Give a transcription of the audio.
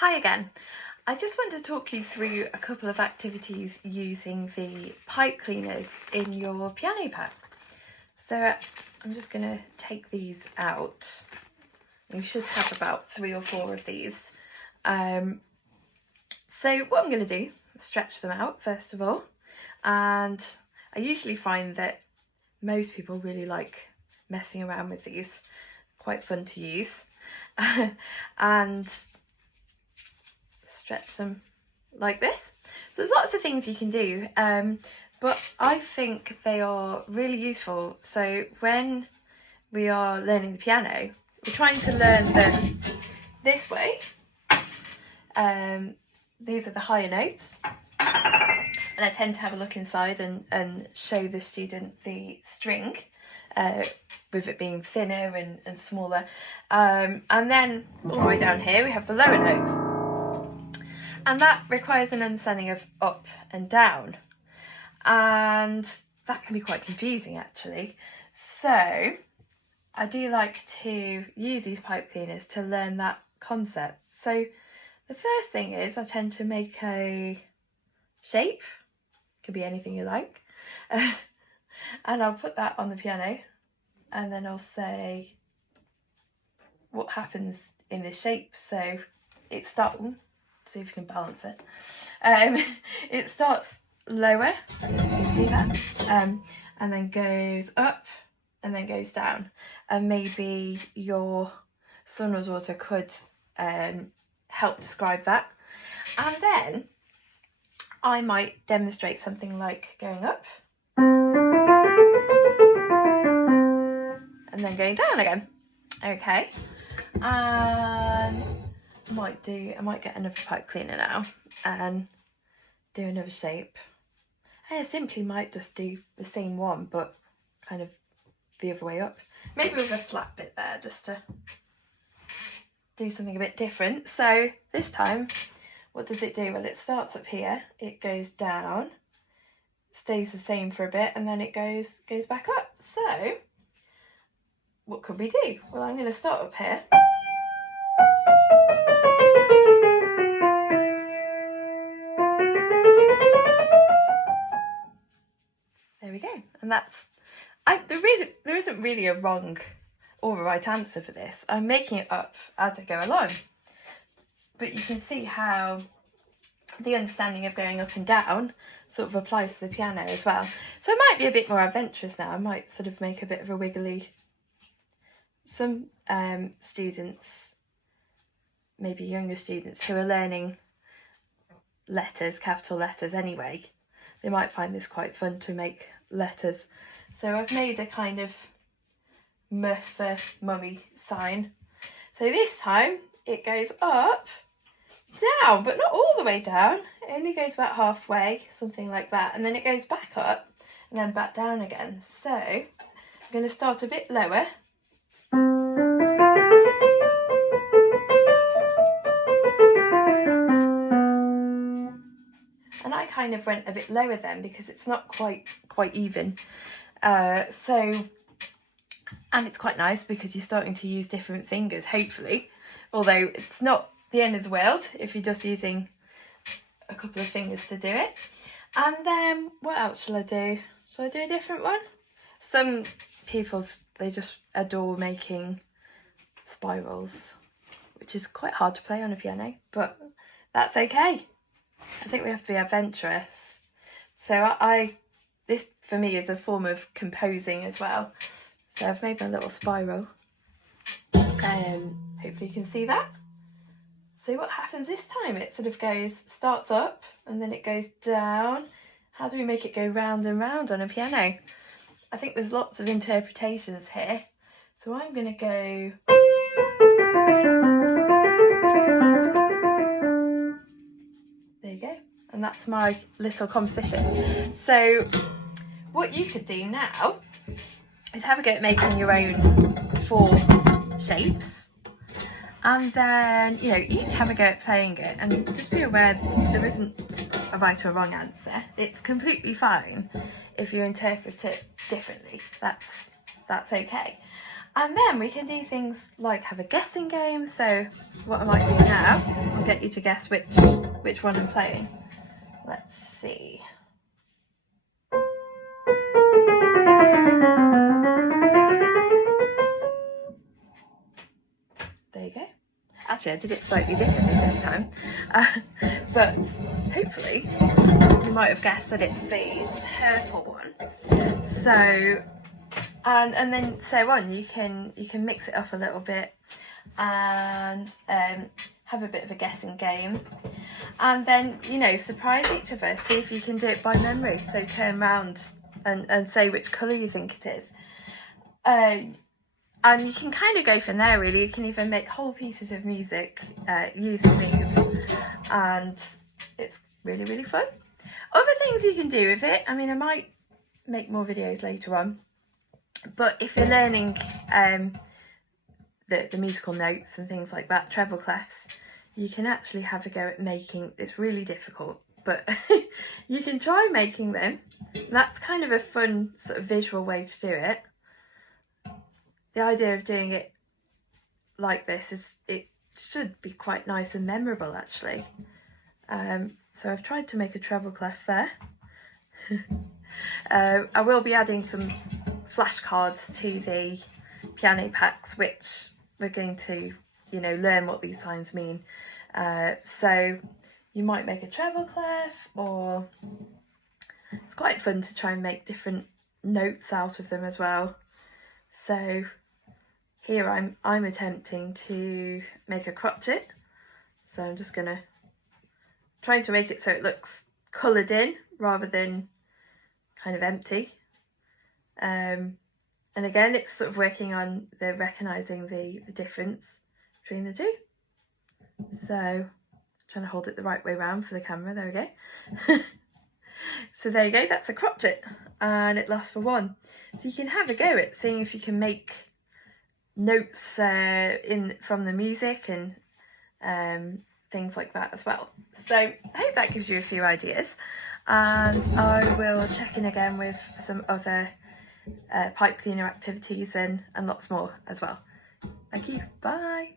Hi again. I just want to talk you through a couple of activities using the pipe cleaners in your piano pack. So I'm just going to take these out. You should have about 3 or 4 of these. So what I'm going to do is stretch them out first of all, and I usually find that most people really like messing around with these, quite fun to use. And stretch them like this. So there's lots of things you can do, but I think they are really useful. So when we are learning the piano, we're trying to learn them this way. These are the higher notes, and I tend to have a look inside and show the student the string, with it being thinner and smaller. And then all the way down here we have the lower notes. And that requires an understanding of up and down. And that can be quite confusing actually. So I do like to use these pipe cleaners to learn that concept. So the first thing is I tend to make a shape, could be anything you like, and I'll put that on the piano, and then I'll say what happens in this shape. So it starts, see if you can balance it. It starts lower, you can see that, and then goes up and then goes down. And maybe your son or daughter could help describe that. And then I might demonstrate something like going up and then going down again. Okay, and I might get another pipe cleaner now and do another shape. I simply might just do the same one but kind of the other way up, maybe with a flat bit there, just to do something a bit different. So this time, what does it do? Well, it starts up here, it goes down, stays the same for a bit, and then it goes back up. So what could we do? Well, I'm going to start up here. There we go. And that's, there isn't really a wrong or a right answer for this. I'm making it up as I go along. But you can see how the understanding of going up and down sort of applies to the piano as well. So I might be a bit more adventurous now. I might sort of make a bit of a wiggly. Some students, maybe younger students who are learning letters, capital letters anyway, they might find this quite fun to make letters. So I've made a kind of M for mummy sign. So this time it goes up, down, but not all the way down. It only goes about halfway, something like that. And then it goes back up and then back down again. So I'm going to start a bit lower. And I kind of went a bit lower then because it's not quite even. And it's quite nice because you're starting to use different fingers, hopefully. Although it's not the end of the world if you're just using a couple of fingers to do it. And then what else shall I do? Shall I do a different one? Some people, they just adore making spirals, which is quite hard to play on a piano, but that's okay. I think we have to be adventurous. So this for me is a form of composing as well. So I've made my little spiral. Hopefully you can see that. So what happens this time? It sort of starts up and then it goes down. How do we make it go round and round on a piano? I think there's lots of interpretations here. So I'm going to go. There you go. And that's my little composition. So what you could do now is have a go at making your own 4 shapes. And then, each have a go at playing it, and just be aware there isn't a right or wrong answer. It's completely fine if you interpret it differently. That's okay. And then we can do things like have a guessing game. So what I might do now, I'll get you to guess which one I'm playing. Let's see. There you go. Actually, I did it slightly differently this time, but hopefully you might have guessed that it's the purple one. So, and then so on. You can mix it up a little bit and have a bit of a guessing game, and then surprise each other. See if you can do it by memory. So turn round and say which colour you think it is. And you can kind of go from there, really. You can even make whole pieces of music using these, and it's really, really fun. Other things you can do with it, I mean, I might make more videos later on, but if you're learning the musical notes and things like that, treble clefs, you can actually have a go at making, it's really difficult, but you can try making them. That's kind of a fun sort of visual way to do it. The idea of doing it like this is it should be quite nice and memorable, actually. So I've tried to make a treble clef there. I will be adding some flashcards to the piano packs, which we're going to, learn what these signs mean. So you might make a treble clef, or it's quite fun to try and make different notes out of them as well. So here I'm attempting to make a crotchet, so I'm just trying to make it so it looks coloured in rather than kind of empty. And again, it's sort of working on the recognising the difference between the two. So trying to hold it the right way around for the camera. There we go. So there you go. That's a crotchet, and it lasts for one. So you can have a go at seeing if you can make notes from the music and things like that as well. So I hope that gives you a few ideas, and I will check in again with some other pipe cleaner activities and lots more as well. Thank you. Bye.